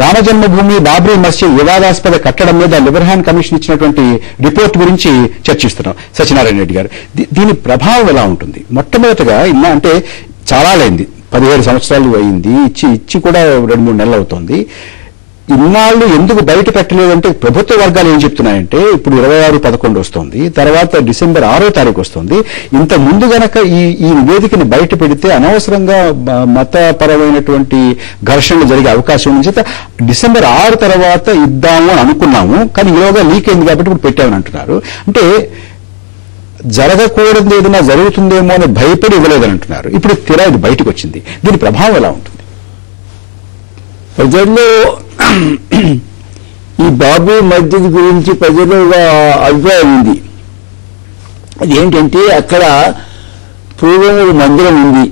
రామ జన్మభూమి బాబ్రీ మస్జిద్ వివాదాస్పద కట్టడం మీద లిబర్హాన్ కమిషన్ ఇచ్చినటువంటి రిపోర్ట్ గురించి చర్చిస్తున్నాం. సత్యనారాయణ రెడ్డి గారు, దీని ప్రభావం ఎలా ఉంటుంది? మొట్టమొదటిగా ఇలా అంటే చాలా అయింది, 17 సంవత్సరాలు అయింది, ఇచ్చి కూడా 2-3 నెలలు అవుతోంది. ఇన్నాళ్ళు ఎందుకు బయట పెట్టలేదంటే ప్రభుత్వ వర్గాలు ఏం చెప్తున్నాయంటే ఇప్పుడు 26/11 వస్తుంది, తర్వాత డిసెంబర్ 6వ తారీఖు వస్తుంది. ఇంత ముందు గనక ఈ నివేదికని బయట పెడితే అనవసరంగా మతపరమైనటువంటి ఘర్షణలు జరిగే అవకాశం ఉంది. డిసెంబర్ 6 తర్వాత ఇద్దాము అని అనుకున్నాము, కానీ ఈలోగా లీక్ అయింది కాబట్టి ఇప్పుడు పెట్టామని అంటున్నారు. అంటే జరగకూడదు ఏదైనా జరుగుతుందేమో అని భయపడి ఇవ్వలేదని అంటున్నారు. ఇప్పుడు తీరా ఇది బయటకు వచ్చింది, దీని ప్రభావం ఎలా ఉంటుంది? ప్రజల్లో ఈ బాబ్రీ మస్జిద్ గురించి ప్రజల్లో అభిప్రాయం ఉంది. అదేంటంటే అక్కడ పూర్వం ఒక మందిరం ఉంది.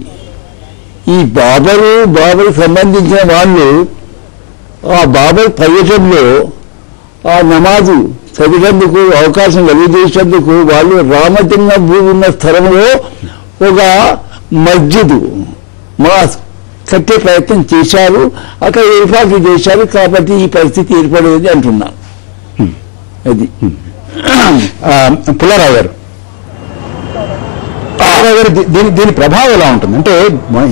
ఈ బాబరుకు సంబంధించిన వాళ్ళు ఆ బాబర్ పర్యటనలో ఆ నమాజు చదివేందుకు అవకాశం కలిగజేసేందుకు వాళ్ళు రామజన్మ భూమి ఉన్న స్థలంలో ఒక మస్జిద్ మాస్క్ కట్టే ప్రయత్నం చేశారు, అక్కడ ఏర్పాట్లు చేశారు. కాబట్టి ఈ పరిస్థితి ఏర్పడేది అంటున్నాను. అది పుల్లారావు గారు, దీని ప్రభావం ఎలా ఉంటుంది? అంటే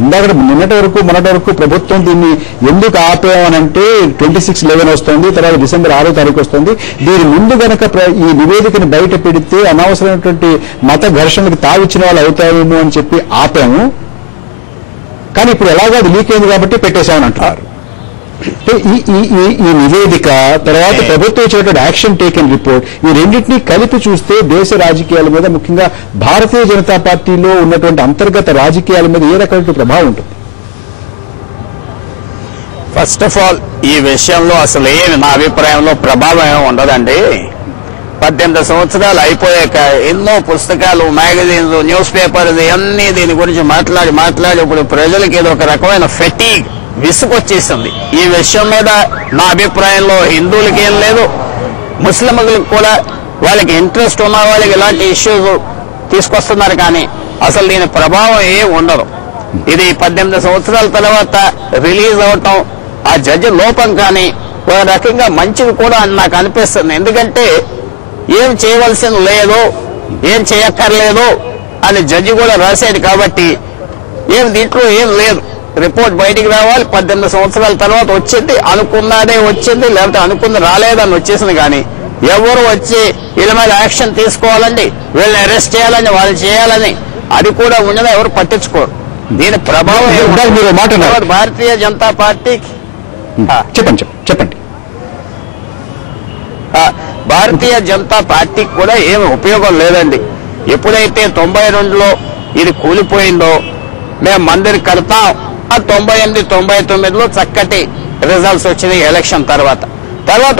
ఇందాక మొన్నటి వరకు ప్రభుత్వం దీన్ని ఎందుకు ఆపేమనంటే 26/11 వస్తుంది, తర్వాత డిసెంబర్ 6వ తారీఖు వస్తుంది. దీని ముందు గనక ఈ నివేదికను బయట పెడితే అనవసరమైనటువంటి మత ఘర్షణలకు తావిచ్చిన వాళ్ళు అవుతారేమో అని చెప్పి ఆపాము. కానీ ఇప్పుడు ఎలాగో అది లీక్ అయింది కాబట్టి పెట్టేశామని అంటున్నారు. ఈ నివేదిక తర్వాత ప్రభుత్వం ఇచ్చేటువంటి యాక్షన్ టేకెన్ రిపోర్ట్, ఈ రెండింటినీ కలిపి చూస్తే దేశ రాజకీయాల మీద, ముఖ్యంగా భారతీయ జనతా పార్టీలో ఉన్నటువంటి అంతర్గత రాజకీయాల మీద ఏ రకమైన ప్రభావం ఉంటుంది? ఫస్ట్ ఆఫ్ ఆల్ ఈ విషయంలో అసలు ఏమి నా అభిప్రాయంలో ప్రభావం ఏమి ఉండదండి. 18 సంవత్సరాలు అయిపోయాక ఎన్నో పుస్తకాలు, మ్యాగజైన్స్, న్యూస్ పేపర్స్ ఇవన్నీ దీని గురించి మాట్లాడి ఇప్పుడు ప్రజలకి ఏదో ఒక రకమైన ఫెటీగ్, విసుగొచ్చేసింది. ఈ విషయం మీద నా అభిప్రాయంలో హిందువులకి ఏం లేదు, ముస్లింలకు కూడా వాళ్ళకి ఇంట్రెస్ట్ ఉన్న వాళ్ళకి ఇలాంటి ఇష్యూస్ తీసుకొస్తున్నారు. కానీ అసలు దీని ప్రభావం ఏం ఉండదు. ఇది 18 సంవత్సరాల తర్వాత రిలీజ్ అవటం ఆ జడ్జి లోపం కానీ ఒక రకంగా మంచిది కూడా అని నాకు అనిపిస్తుంది. ఎందుకంటే ఏం చేయవలసింది లేదు, ఏం చేయక్కర్లేదు అని జడ్జి కూడా రాశాడు. కాబట్టి దీంట్లో ఏం లేదు, రిపోర్ట్ బయటికి రావాలి. 18 సంవత్సరాల తర్వాత వచ్చింది, అనుకున్నదే వచ్చింది, లేకపోతే అనుకుంది రాలేదని వచ్చేసింది. కానీ ఎవరు వచ్చి వీళ్ళ మీద యాక్షన్ తీసుకోవాలండి, వీళ్ళని అరెస్ట్ చేయాలని, వాళ్ళు చేయాలని అది కూడా ఉండదు, ఎవరు పట్టించుకోరు. దీని ప్రభావం భారతీయ జనతా పార్టీ చెప్పండి భారతీయ జనతా పార్టీకి కూడా ఏమి ఉపయోగం లేదండి. ఎప్పుడైతే 92లో ఇది కూలిపోయిందో మేము మందిర్ కడతాం, ఆ 98, 99లో చక్కటి రిజల్ట్స్ వచ్చినాయి ఎలక్షన్ తర్వాత.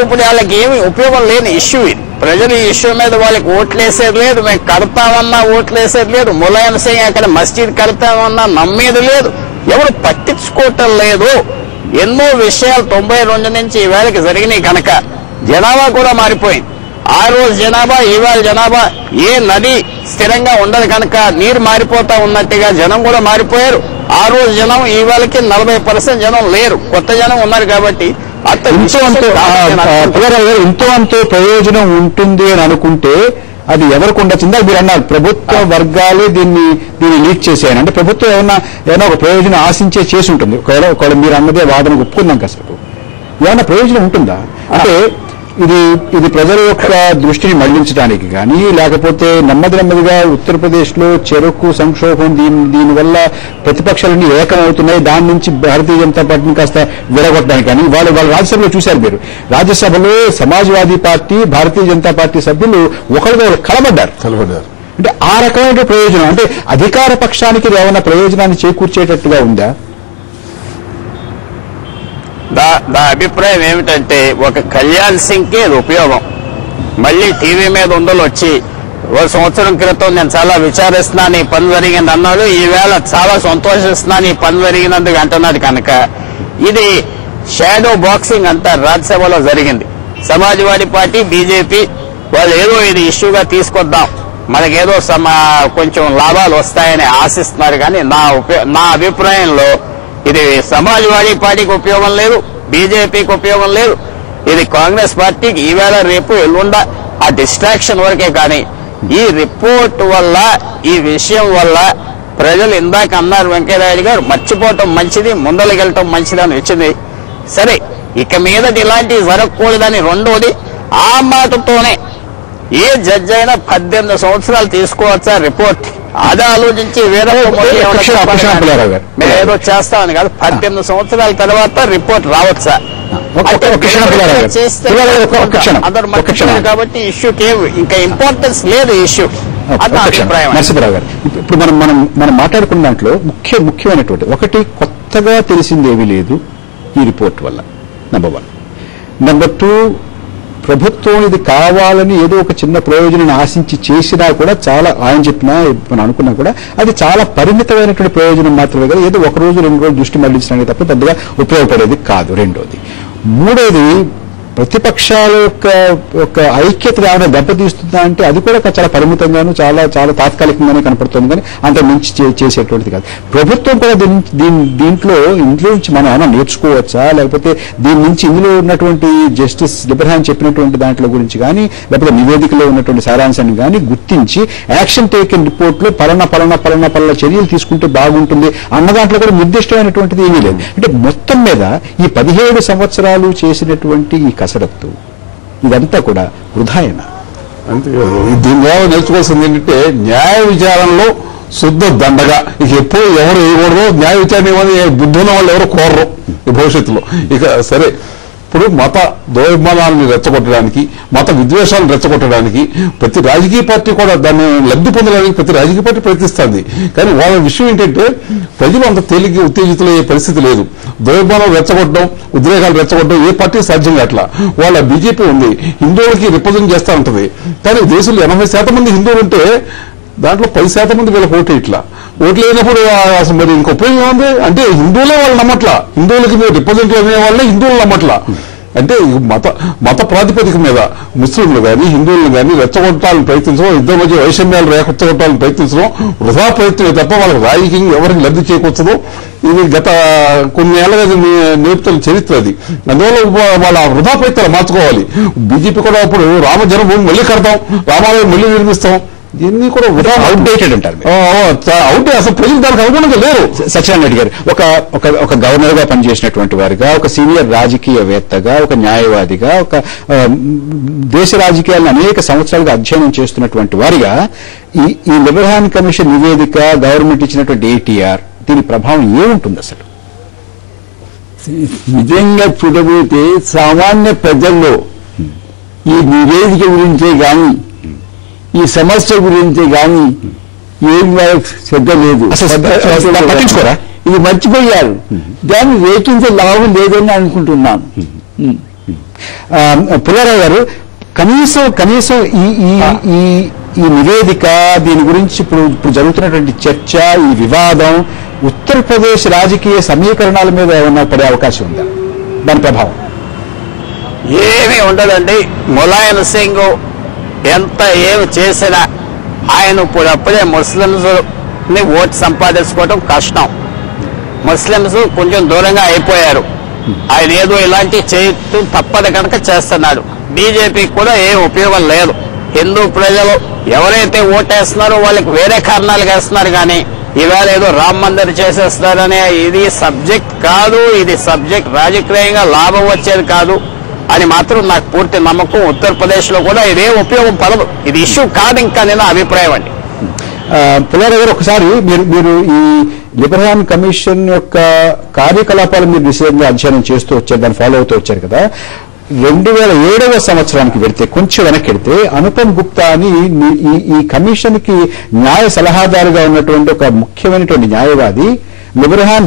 ఇప్పుడు వాళ్ళకి ఏమి ఉపయోగం లేని ఇష్యూ ఇది. ప్రజలు ఈ ఇష్యూ మీద వాళ్ళకి ఓట్లేసేది లేదు, మేము కడతామన్నా ఓట్లేసేది లేదు, ములాయం సింగ్ అక్కడ మస్జిద్ కడతామన్నా నమ్మేది లేదు, ఎవరు పట్టించుకోవటం లేదు. ఎన్నో విషయాలు 92 నుంచి ఈవేళకి జరిగినాయి కనుక జనాభా కూడా మారిపోయింది. ఆ రోజు జనాభా ఇవాళ జనాభా, ఏ నది స్థిరంగా ఉండదు కనుక నీరు మారిపోతా ఉన్నట్టుగా జనం కూడా మారిపోయారు. ఆ రోజు జనం ఇవాళకి 40% జనం లేరు, కొత్త జనం ఉన్నారు. కాబట్టి ఎంతో అంతో ప్రయోజనం ఉంటుంది అని అనుకుంటే అది ఎవరికి ఉండొచ్చు? ఇందాక మీరు అన్నారు ప్రభుత్వ వర్గాలే దీన్ని లీక్ చేసేయాలి అంటే ప్రభుత్వం ఏమైనా ఒక ప్రయోజనం ఆశించే చేసి ఉంటుంది. ఒకవేళ మీరు అన్నదే వాదన ఒప్పుకున్నాం అసలు ఏమైనా ప్రయోజనం ఉంటుందా? అంటే ఇది ప్రజల యొక్క దృష్టిని మళ్లించడానికి కానీ, లేకపోతే నెమ్మదిగా ఉత్తరప్రదేశ్లో చెరకు సంక్షోభం దీనివల్ల ప్రతిపక్షాలన్నీ ఏకమవుతున్నాయి, దాని నుంచి భారతీయ జనతా పార్టీని కాస్త విడగొట్టడానికి కానీ, వాళ్ళు రాజ్యసభలో చూశారు మీరు, రాజ్యసభలో సమాజ్వాదీ పార్టీ, భారతీయ జనతా పార్టీ సభ్యులు ఒకరితో కలబడ్డారు. అంటే ఆ రకమైన ప్రయోజనం, అంటే అధికార పక్షానికి ఏమైనా ప్రయోజనాన్ని చేకూర్చేటట్టుగా ఉందా? నా అభిప్రాయం ఏమిటంటే ఒక కళ్యాణ్ సింగ్ కి ఉపయోగం. మళ్ళీ టీవీ మీద ఉందలు వచ్చి ఓ సంవత్సరం క్రితం నేను చాలా విచారిస్తున్నాను ఈ పని జరిగింది అన్నాడు, ఈవేళ చాలా సంతోషిస్తున్నాను ఈ పని జరిగినందుకు అంటున్నాడు. కనుక ఇది షాడో బాక్సింగ్ అంటారు, రాజ్యసభలో జరిగింది. సమాజ్వాదీ పార్టీ, బీజేపీ వాళ్ళు ఏదో ఇది ఇష్యూగా తీసుకొద్దాం, మనకేదో కొంచెం లాభాలు వస్తాయని ఆశిస్తున్నారు. కానీ నా అభిప్రాయంలో ఇది సమాజ్వాదీ పార్టీకి ఉపయోగం లేదు, బీజేపీకి ఉపయోగం లేదు, ఇది కాంగ్రెస్ పార్టీకి ఈవేళ రేపు ఎల్లుండ ఆ డిస్ట్రాక్షన్ వరకే. కానీ ఈ రిపోర్ట్ వల్ల, ఈ విషయం వల్ల ప్రజలు ఇందాక అన్నారు వెంకయ్యనాయుడు గారు, మర్చిపోవటం మంచిది, ముందలకెళ్ళటం మంచిది అని వచ్చింది. సరే, ఇక మీదటి ఇలాంటివి జరగకూడదని. రెండోది, ఆ మాటతోనే ఏ జడ్జి అయినా 18 సంవత్సరాలు తీసుకోవచ్చా రిపోర్ట్, అది ఆలోచించి వేరే మేము ఏదో చేస్తామని కాదు, 18 సంవత్సరాల తర్వాత రిపోర్ట్ రావచ్చా కాబట్టి ఇష్యూకి ఇంకా ఇంపార్టెన్స్ లేదు ఇష్యూ. నరసింహరావు గారు, ఇప్పుడు మనం మాట్లాడుకున్న దాంట్లో ముఖ్యమైనటువంటి ఒకటి, కొత్తగా తెలిసిందేమీ లేదు ఈ రిపోర్ట్ వల్ల, నెంబర్ 1. నెంబర్ 2, ప్రభుత్వం ఇది కావాలని ఏదో ఒక చిన్న ప్రయోజనాన్ని ఆశించి చేసినా కూడా చాలా, ఆయన చెప్పినా మనం అనుకున్నా కూడా అది చాలా పరిమితమైనటువంటి ప్రయోజనం మాత్రమే కదా, ఏదో 1 రోజు 2 రోజులు దృష్టి మళ్లించడానికి తప్ప పెద్దగా ఉపయోగపడేది కాదు. రెండోది. మూడోది, ప్రతిపక్షాల యొక్క ఐక్యత ఏమైనా దెబ్బతీస్తుందా అంటే అది కూడా చాలా పరిమితంగాను చాలా తాత్కాలికంగానే కనపడుతుంది, కానీ అంత మించి చేసేటువంటిది కాదు. ప్రభుత్వం కూడా దీంట్లో నుంచి మనం ఏమైనా నేర్చుకోవచ్చా, లేకపోతే దీని నుంచి ఇందులో ఉన్నటువంటి జస్టిస్ లిబర్హాన్ చెప్పినటువంటి దాంట్లో గురించి కానీ, లేకపోతే నివేదికలో ఉన్నటువంటి సారాంశాన్ని కానీ గుర్తించి యాక్షన్ టేకెన్ రిపోర్ట్ లో పలానా చర్యలు తీసుకుంటే బాగుంటుంది అన్న దాంట్లో కూడా నిర్దిష్టమైనటువంటిది ఏమీ లేదు. అంటే మొత్తం మీద ఈ 17 సంవత్సరాలు చేసినటువంటి ఈ కసరత్తు ఇదంతా కూడా వృధాయన. అంతే. దీని ద్వారా నేర్చుకోవాల్సింది ఏంటంటే, న్యాయ విచారణలో శుద్ధ దండగా ఇక ఎప్పుడు ఎవరు వేయకూడదు, న్యాయ విచారణ ఏమని బుద్ధున్న వాళ్ళు ఎవరు కోరరు ఈ భవిష్యత్తులో. ఇక సరే, ఇప్పుడు మత దౌర్బల్యాన్ని రెచ్చగొట్టడానికి, మత విద్వేషాలను రెచ్చగొట్టడానికి ప్రతి రాజకీయ పార్టీ కూడా దాన్ని లబ్ధి పొందడానికి ప్రతి రాజకీయ పార్టీ ప్రయత్నిస్తుంది. కానీ వాళ్ళ విషయం ఏంటంటే, ప్రజలు అంత తేలిగ్గా ఉత్తేజితులయ్యే పరిస్థితి లేదు. దౌర్బల్యం రెచ్చగొట్టడం, ఉద్రేకాలు రెచ్చగొట్టడం ఏ పార్టీ సాధ్యం కావట్లా. వాళ్ళ బీజేపీ ఉంది, హిందువులకి రిప్రజెంట్ చేస్తూ ఉంటుంది. కానీ దేశంలో 80% మంది హిందువులు ఉంటే దాంట్లో 10% మంది వీళ్ళకి ఓటు ఇట్లా. ఓట్లు లేనప్పుడు అసలు మరి ఇంకో ఉపయోగం ఉంది అంటే, హిందువులే వాళ్ళు నమ్మట్లా, హిందువులకి మీరు రిప్రజెంటేటివ్ అనే వాళ్ళే హిందువులు నమ్మట్లా. అంటే మత ప్రాతిపదిక మీద ముస్లింలు కానీ హిందువులను కానీ రెచ్చగొట్టాలని ప్రయత్నించడం, ఇద్దరి మధ్య వైషమ్యాలు రెచ్చగొట్టాలని ప్రయత్నించడం వృధా ప్రయత్నమే తప్ప వాళ్ళకి రాజకీయంగా ఎవరికి లబ్ధి చేకూర్చదు. ఇది గత కొన్ని ఏళ్ళగా నేర్పుతున్న చరిత్ర అది. అందువల్ల వాళ్ళ వృధా ప్రయత్నాలు మార్చుకోవాలి. బీజేపీ కూడా ఇప్పుడు రామ జన్మభూమి మళ్ళీ కడతాం, రామాలయం మళ్ళీ నిర్మిస్తాం, దీన్ని కూడా అవుట్డేటెడ్ అంటారు. అసలు ప్రజలు దానికి అనుగుణంగా లేరు. సత్యనారాయణ రెడ్డి గారు ఒక గవర్నర్ గా పనిచేసినటువంటి వారిగా, ఒక సీనియర్ రాజకీయవేత్తగా, ఒక న్యాయవాదిగా, ఒక దేశ రాజకీయాలను అనేక సంవత్సరాలుగా అధ్యయనం చేస్తున్నటువంటి వారిగా ఈ లిబర్హాన్ కమిషన్ నివేదిక, గవర్నమెంట్ ఇచ్చినటువంటి ఏటీఆర్, దీని ప్రభావం ఏముంటుంది అసలు? నిజంగా చూడబోతే సామాన్య ప్రజల్లో ఈ నివేదిక గురించే కానీ, ఈ సమస్య గురించి కానీ ఏం శ్రద్ధ లేదు, పట్టించుకోరా. ఇది మర్చిపోయారు. దాన్ని రేటించే లాభం లేదని అనుకుంటున్నాను. పుల్లారావు గారు, కనీసం ఈ నివేదిక, దీని గురించి ఇప్పుడు జరుగుతున్నటువంటి చర్చ, ఈ వివాదం ఉత్తరప్రదేశ్ రాజకీయ సమీకరణాల మీద ఏమన్నా పడే అవకాశం ఉందా? దాని ప్రభావం ఏమీ ఉండదండి. ములాయం సింగ్ ఎంత ఏమి చేసినా ఆయన ఇప్పుడప్పుడే ముస్లింస్ ని ఓటు సంపాదించుకోవడం కష్టం. ముస్లింస్ కొంచెం దూరంగా అయిపోయారు. ఆయన ఏదో ఇలాంటి చేయటం తప్పదు కనుక చేస్తున్నాడు. బీజేపీకి కూడా ఏం ఉపయోగం లేదు. హిందూ ప్రజలు ఎవరైతే ఓటేస్తున్నారో వాళ్ళకి వేరే కారణాలు వేస్తున్నారు. కానీ ఇవాళ ఏదో రామ్ మందిర్ చేసేస్తున్నారనే ఇది సబ్జెక్ట్ కాదు. ఇది సబ్జెక్ట్ రాజకీయంగా లాభం వచ్చేది కాదు అని మాత్రం నాకు పూర్తి నమ్మకం. ఉత్తరప్రదేశ్ లో కూడా ఇదే ఉపయోగం పడదు. ఇది ఇష్యూ కాదు ఇంకా నా అభిప్రాయం అండి. పుల్లారావు గారు, ఒకసారి మీరు ఈ లిబర్హాన్ కమిషన్ యొక్క కార్యకలాపాలు మీరు నిశ్చితంగా అధ్యయనం చేస్తూ వచ్చారు, దాన్ని ఫాలో అవుతూ వచ్చారు కదా. 2007వ సంవత్సరానికి వెళితే, కొంచెం వెనక్కి వెళితే, అనుపమ్ గుప్తా అని ఈ కమిషన్ కి న్యాయ సలహాదారుగా ఉన్నటువంటి ఒక ముఖ్యమైనటువంటి న్యాయవాది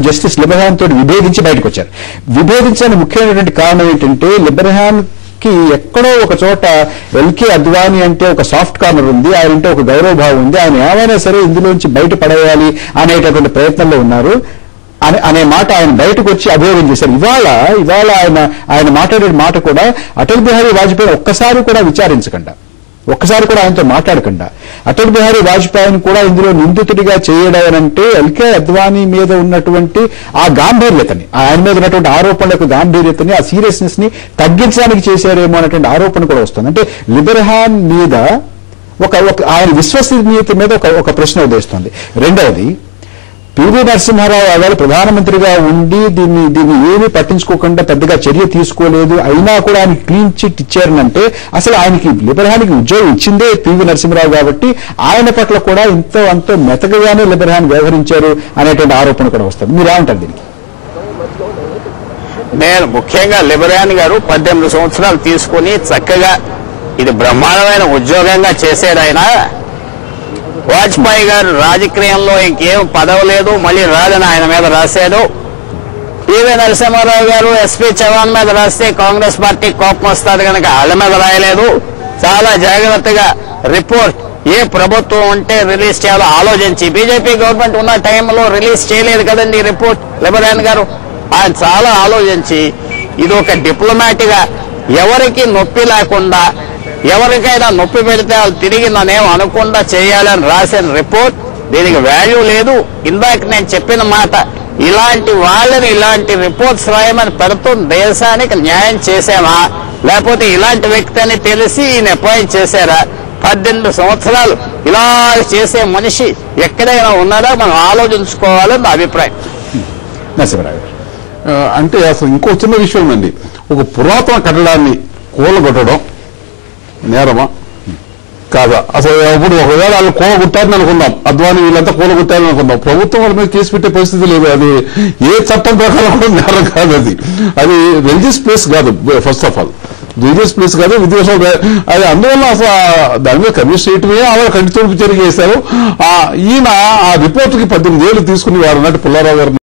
జస్టిస్ లిబర్హాన్ తోటి విభేదించి బయటకు వచ్చారు. విభేదించడానికి ముఖ్యమైనటువంటి కారణం ఏంటంటే, లిబర్హాన్ కి ఎక్కడో ఒక చోట ఎల్కే అద్వానీ అంటే ఒక సాఫ్ట్ కార్నర్ ఉంది, ఆయన అంటే ఒక గౌరవభావం ఉంది, ఆయన ఏమైనా సరే ఇందులోంచి బయటపడేయాలి అనేటటువంటి ప్రయత్నంలో ఉన్నారు అనే మాట ఆయన బయటకు వచ్చి అభియోగం చేశారు. ఇవాళ ఆయన మాట్లాడే మాట కూడా అటల్ బిహారీ వాజ్పేయి ఒక్కసారి కూడా విచారించకుండా, ఒక్కసారి కూడా ఆయనతో మాట్లాడకుండా అటల్ బిహారీ వాజ్పేయిని కూడా ఇందులో నిందితుడిగా చేయడం అంటే ఎల్కే అద్వానీ మీద ఉన్నటువంటి ఆ గాంభీర్యతని, ఆయన మీద ఉన్నటువంటి ఆరోపణలకు గాంభీర్యతని, ఆ సీరియస్నెస్ ని తగ్గించడానికి చేశారేమో అనేటువంటి ఆరోపణ కూడా వస్తుంది. అంటే లిబర్హాన్ మీద ఆయన విశ్వసనీయత మీద ఒక ప్రశ్న ఉదయిస్తుంది. రెండవది, పివి నరసింహారావు గారు ప్రధానమంత్రిగా ఉండి దీన్ని ఏమీ పట్టించుకోకుండా పెద్దగా చర్య తీసుకోలేదు, అయినా కూడా ఆయన క్లీన్ చిట్ ఇచ్చారనంటే అసలు ఆయనకి లిబర్హాన్కి ఉద్యోగం ఇచ్చిందే పివి నరసింహారావు కాబట్టి ఆయన పట్ల కూడా అంతో మెతకగానే లిబర్హాన్ వ్యవహరించారు అనేటువంటి ఆరోపణ కూడా వస్తుంది. మీరేమంటారు దీనికి? నేను ముఖ్యంగా లిబర్హాన్ గారు 18 సంవత్సరాలు తీసుకుని చక్కగా ఇది బ్రహ్మాండమైన ఉద్యోగంగా చేశాడు. ఆయన వాజ్పేయి గారు రాజకీయంలో ఇంకేం పదవి లేదు, మళ్ళీ రాదని ఆయన మీద రాశాడు. పివి నరసింహారావు గారు ఎస్పీ చవాన్ మీద రాస్తే కాంగ్రెస్ పార్టీ కోపం వస్తుంది కనుక వాళ్ళ మీద రాయలేదు. చాలా జాగ్రత్తగా రిపోర్ట్ ఏ ప్రభుత్వం ఉంటే రిలీజ్ చేయాలో ఆలోచించి, బీజేపీ గవర్నమెంట్ ఉన్న టైంలో రిలీజ్ చేయలేదు కదండి రిపోర్ట్ లిబర్హాన్ గారు. ఆయన చాలా ఆలోచించి ఇది ఒక డిప్లొమాటిక్ గా ఎవరికి నొప్పి లేకుండా, ఎవరికైనా నొప్పి పెడితే వాళ్ళు తిరిగి నన్నేం అనకుండా చేయాలని రాసిన రిపోర్ట్. దీనికి వాల్యూ లేదు. ఇందాక నేను చెప్పిన మాట, ఇలాంటి వాళ్ళని ఇలాంటి రిపోర్ట్స్ రాయమని పెడుతూ దేశానికి న్యాయం చేశామా, లేకపోతే ఇలాంటి వ్యక్తి అని తెలిసి ఈయన అపాయింట్ చేశారా? 18 సంవత్సరాలు ఇలా చేసే మనిషి ఎక్కడైనా ఉన్నారా మనం ఆలోచించుకోవాలని నా అభిప్రాయం. నరసింహారావు గారు, అంటే అసలు ఇంకో చిన్న విషయం అండి, ఒక పురాతన కట్టడాన్ని కూలగొట్టడం నేరమా కాదా? అసలు ఇప్పుడు ఒకవేళ వాళ్ళు కూలగొట్టారని అనుకుందాం, అద్వానీ వీళ్ళంతా కూలగొట్టారని అనుకుందాం, ప్రభుత్వం వాళ్ళ మీద కేసు పెట్టే పరిస్థితి లేదు. అది ఏ చట్టం ప్రకారం కూడా నేరం కాదు. అది రిలీజియస్ ప్లేస్ కాదు, first of all religious place కాదు, విదేశం అది. అందువల్ల అసలు దాని మీద కమిషన్ చేయటమే ఆవిడ కంటి తోడుకు చర్య చేశారు. ఈయన ఆ రిపోర్ట్కి 18 ఏళ్ళు తీసుకుని వారు అన్నట్టు పుల్లారావు గారు